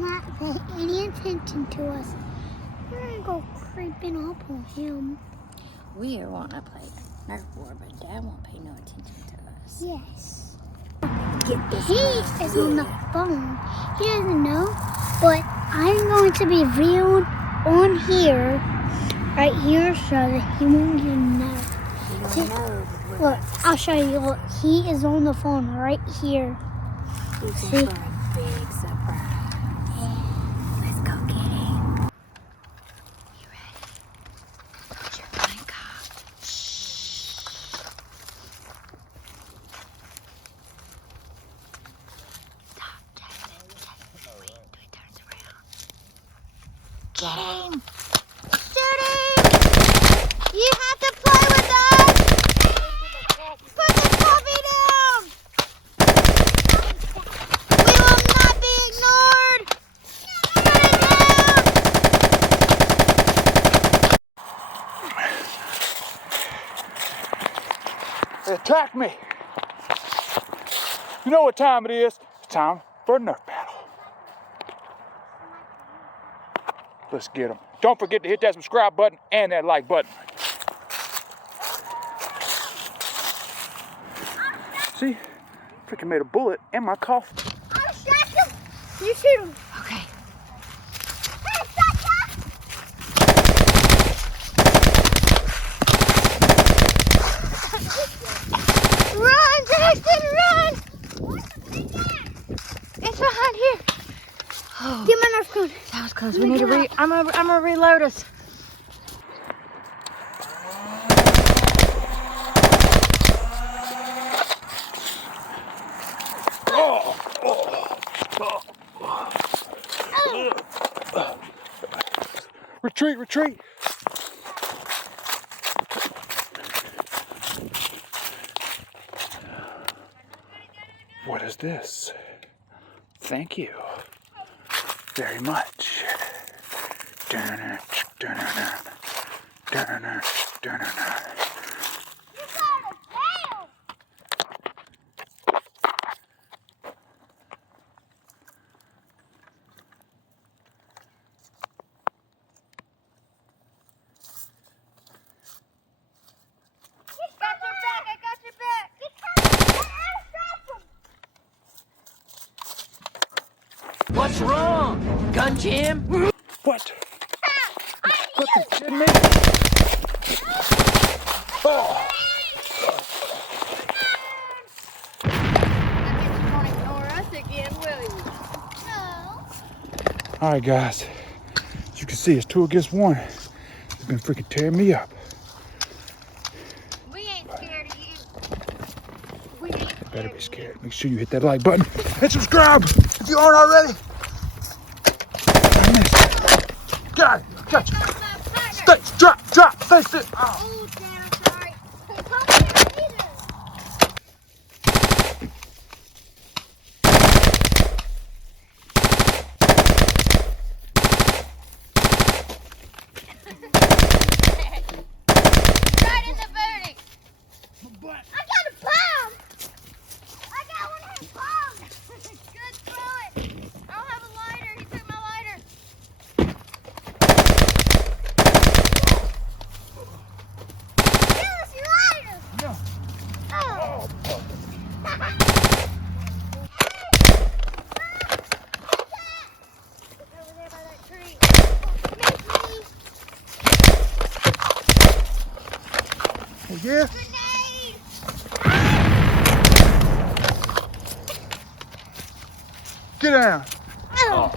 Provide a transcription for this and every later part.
not paying any attention to us. We're gonna go creeping up on him. We want to play Nerf War, but Dad won't pay no attention to us. Yes. Get this. He is on the phone. He doesn't know, but I'm going to be viewed on here, right here, so that he won't even know. He don't know. Look, I'll show you. Look, he is on the phone right here. He's See? in for a big surprise. Yeah. Let's go get him. You ready? Put your mic on. Shh. Stop, Jackson. Wait until he turns around. Get him! Shoot him! You have to play with us! Put the puppy down! We will not be ignored! Put it down! They attacked me. You know what time it is? It's time for a Nerf battle. Let's get them. Don't forget to hit that subscribe button and that like button. See? Freaking made a bullet in my coffin. I'll shot him. You shoot him. Okay. Hey, Sasha! Run, Jackson, run! It's behind here. Oh, Get my Nerf gun. that was close. We need to I'm gonna reload us. Retreat, retreat. What is this? Thank you very much. Dun-dun-dun, dun-dun-dun, dun-dun-dun, dun-dun-dun. What's wrong? Gun jam? What? What the kidding me? Oh. All right, guys. As you can see, it's 2 against 1. It's been freaking tearing me up. We ain't scared of you. We You better be scared. Make sure you hit that like button and subscribe if you aren't already. I missed it. Got it. Got you. Stay. Drop. Stay still. Oh. Oh, Dad, I'm sorry. Hey, Papa, I need it. Right in the booty. I got a bomb. I got one of his bombs. Good throw it. I don't have a lighter. He took my lighter. Give us your lighter. No. Oh. Over there by that tree. Make me Oh, yeah. grenade. Get down. Oh.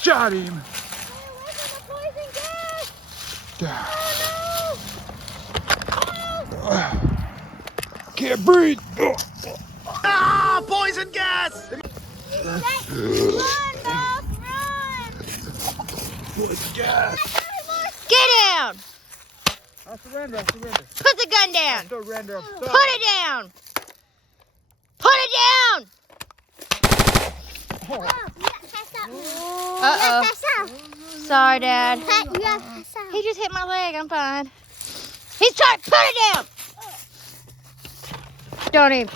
Shot him. Where's the poison gas? Down. Oh, no. Can't breathe. Ah, poison gas! Run, Bob, run. Gas. Get down. I surrender. Put the gun down. Surrender. Put it down. Put it down. Oh, you got passed out. Uh-oh. Pass out. Sorry, Dad. You got passed out. He just hit my leg. I'm fine. He's trying to put it down. Don't even.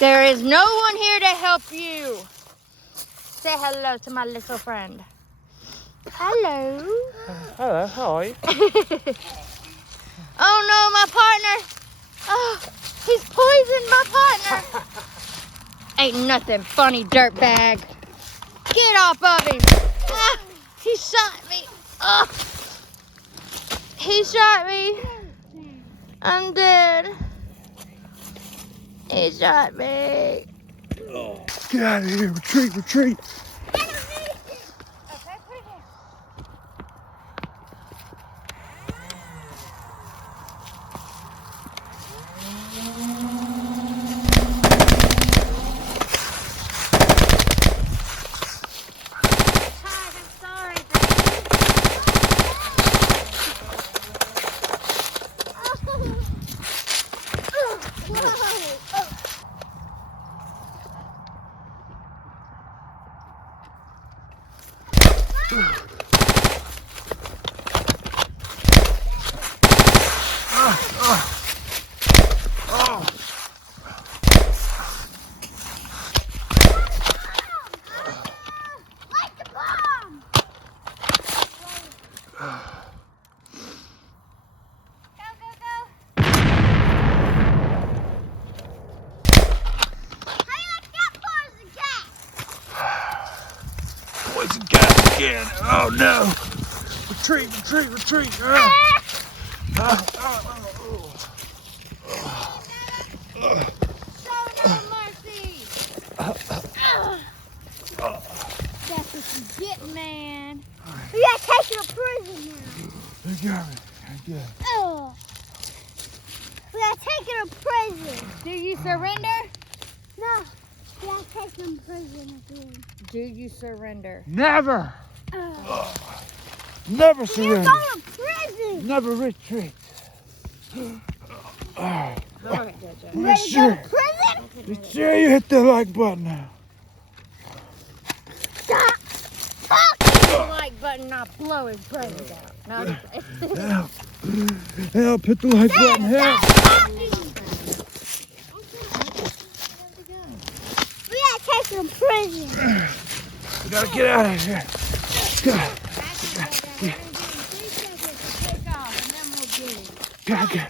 There is no one here to help you. Say hello to my little friend. Hello. Hello, how are you? Oh no, my partner. Oh, he's poisoned my partner. Ain't nothing funny, dirtbag. Get off of him. Ah, he shot me. Oh, he shot me. I'm dead. He shot me. Get out of here, retreat, retreat. Poison gas again. Oh no. Retreat, retreat, retreat. Show no mercy. That's what you get, man. We gotta take you to prison now. They got me. I got it. Oh. We gotta take you to prison. Do you surrender? No. We gotta take you to prison again. Do you surrender? Never. Oh. Never We're surrender. going to prison. Never retreat. All right, Jojo. Make sure. Prison? Make sure you hit that like button now. Stop. The like button, not blow his brains out. No, Help. Help. Hit the like button. Help. We gotta take you to prison. We gotta get out of here. Let's go. Gotta get.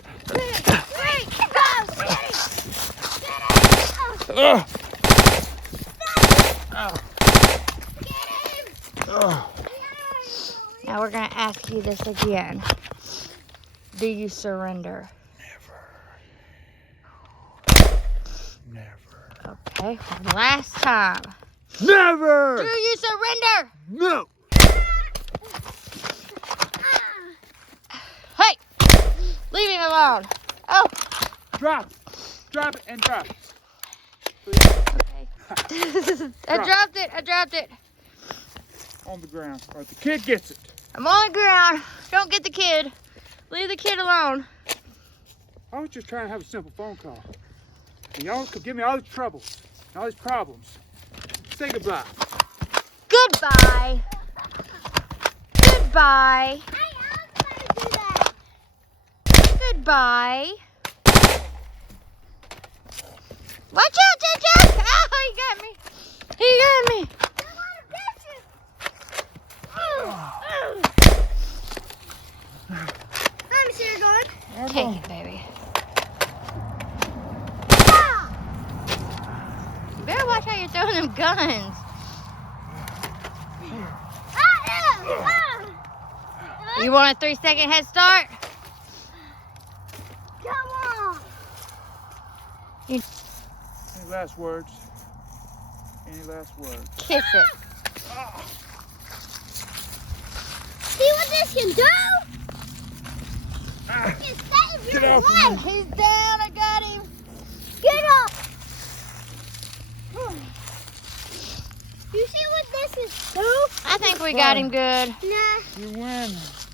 Now we're gonna ask you this again. Do you surrender? Never. Okay, last time. Never. Do you surrender? No. Hey, leave him alone. Oh, Drop it. Drop it and drop it. okay. I dropped it. On the ground. All right, the kid gets it. I'm on the ground. Don't get the kid. Leave the kid alone. I was just trying to have a simple phone call. And y'all could give me all these troubles, and all these problems. Say goodbye. Goodbye. Goodbye. Goodbye. Watch out, Jojo! Oh, he got me. He got me. Let me see your gun. Take it, baby. You better watch how you're throwing them guns. You want a 3-second head start? Come on. Any last words? Any last words? Kiss it. See what this can do? Ah, It can save Get your off of life. He's down. I got him. Get up. You see what this is do? I think we got him good. Nah. you win.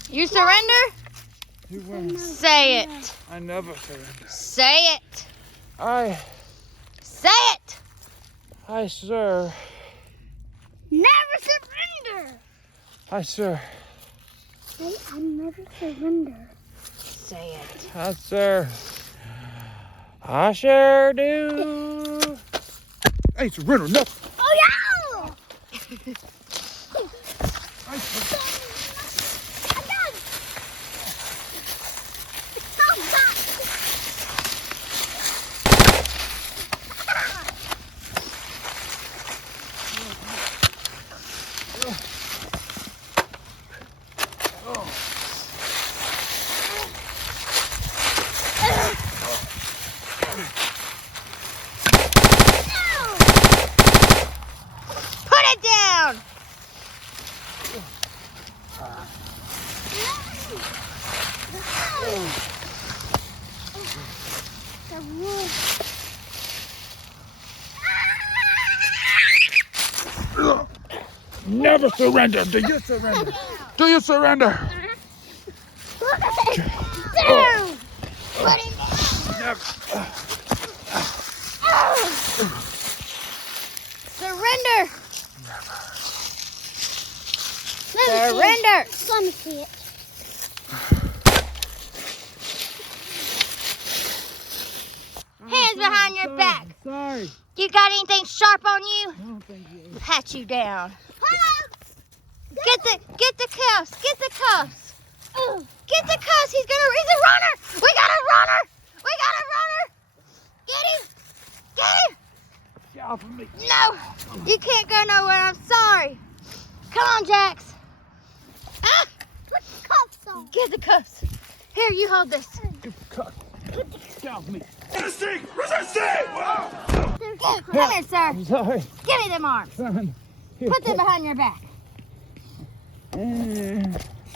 You surrender? You win. Say it. I never surrender. Say it. Say it. Sir. Never surrender. Sir. I never surrender. Say it. Sir. I sure do. ain't surrendering nothing. Oh yeah! I ain't surrendering. I'm done. Oh God! Put it down. The wolf. Never surrender. Do you surrender? Do you surrender? Down. Put it down. Never. Surrender. Surrender. Surrender. Let me see it. Hands behind your back. Sorry. You got anything sharp on you? I don't think you. Pat you down. Get the cuffs. Get the cuffs. Get the cuffs. He's a runner. We got a runner. We got a runner. Get him. Get him. Get off of me. No, you can't go nowhere. I'm sorry. Come on, Jax. Ah, Put the cuffs on. get the cuffs. Here, you hold this. Get the cut. Get off me. Resisting! Resisting! Wow! Come here, sir. I'm sorry. Give me them arms. Son. Here, Put them behind your back.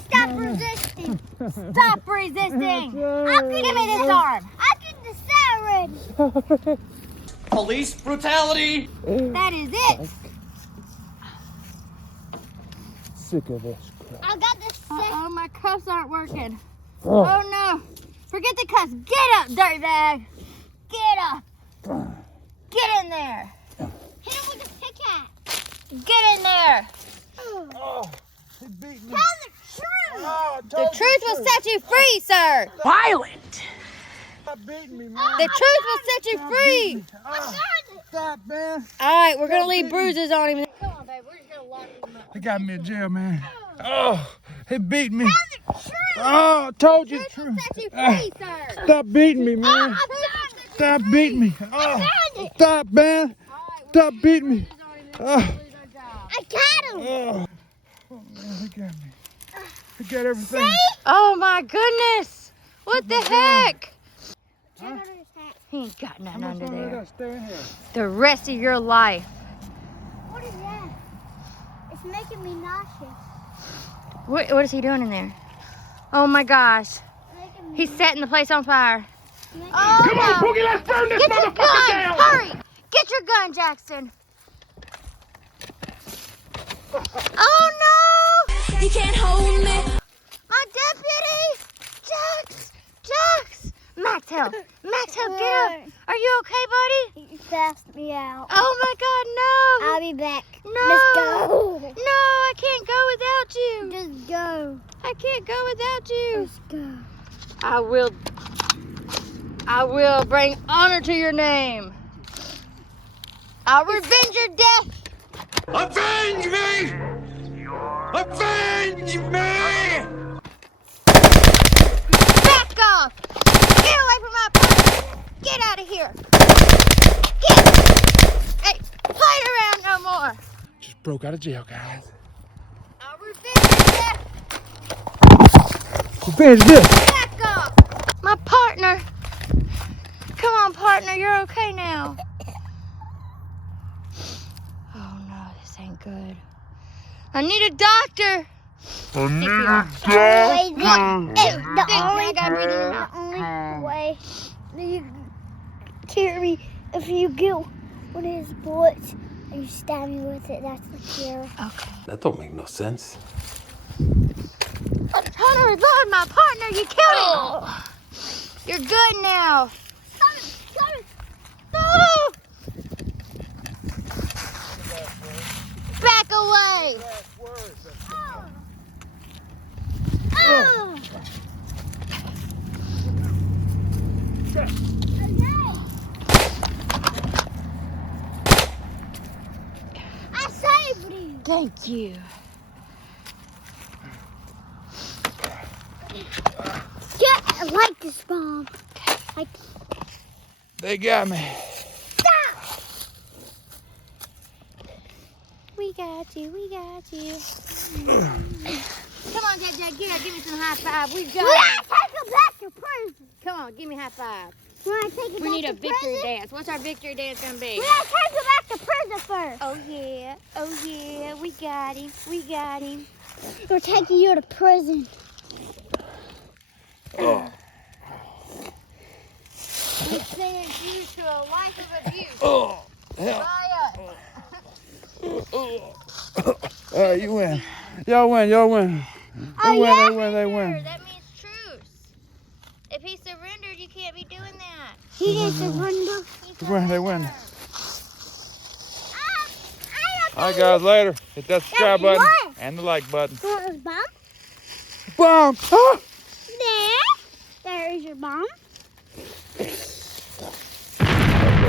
Stop resisting. Stop resisting. Sorry. Give me this arm. I did the siren. Police brutality! That is it. Sick of this crap. I got the Oh, my cuffs aren't working. Oh. Oh, no. Forget the cuffs. Get up, dirtbag. Get up. Get in there. Hit him with the pickaxe. Get in there. Oh, he beat me. Tell the truth. Oh, I The told truth will set you free, sir. Violent! Stop beating me, man. The truth will set you free. Oh, stop, man. All right, we're going to leave bruises on him. Come on, babe. We're just going to lock him up. He got me in jail, man. Oh, he beat me. Oh, I told you the Truth will truth. set you free, sir. Stop beating me, man. Stop beating me. Oh, stop, man. Stop beating me. Oh, I got him. oh. Oh, man, he got me. He got everything. Oh, my goodness. What the heck? Check out his hat. He ain't got How nothing much under longer I there. gotta stay in here? The rest of your life. What is that? It's making me nauseous. What is he doing in there? Oh, my gosh. Making me He's setting the place on fire. making Oh, Come on, no. Pookie, let's burn this Get your motherfucker gun! down. Hurry! Get your gun, Jackson. Oh no! You can't hold me. My deputy! Jax! Max, help! Max, help! Get up! Are you okay, buddy? You passed me out. Oh my God, no! I'll be back. No! Let's go. No, I can't go without you. Just go. I can't go without you. Let's go. I will bring honor to your name. I'll revenge your death. Avenge me! Avenge me! Back off! Get away from my apartment! Get out of here! Get! Hey, play around no more! Just broke out of jail, guys. I'll revenge your death! Revenge this. Back off! My partner! Come on, partner, you're okay now. Oh no, this ain't good. I need a doctor! CPR. Wait, the I gotta breathe in your mouth. only way that you can cure me if you get one of his bullets and you stab me with it. That's the cure. Okay. That don't make no sense. Hunter, Lord, my partner, you killed him! You're good now. No! Back away! Oh. Thank you. Yeah, I like this bomb. Like, They got me. stop! We got you, we got you. Come on, Jack, get up, give me some high five. We got We it. gotta take him back to prison. Come on, give me high five. We wanna take him We back need to a victory prison? dance. What's our victory dance gonna be? We gotta take him back to prison first. Oh yeah, we got him, we got him. We're taking you to prison. Oh, We sentence you to a life of abuse. oh, hell. By us. All right, you win. Y'all win. Y'all win. Oh, They win. yeah? They win. They win. That means truce. If he surrendered, you can't be doing that. He didn't surrender. He They win. They win. surrendered. All right, guys. Later. Hit that subscribe That's button one. and the like button. Want this bomb? Bomb. Ah! There. There is your bomb.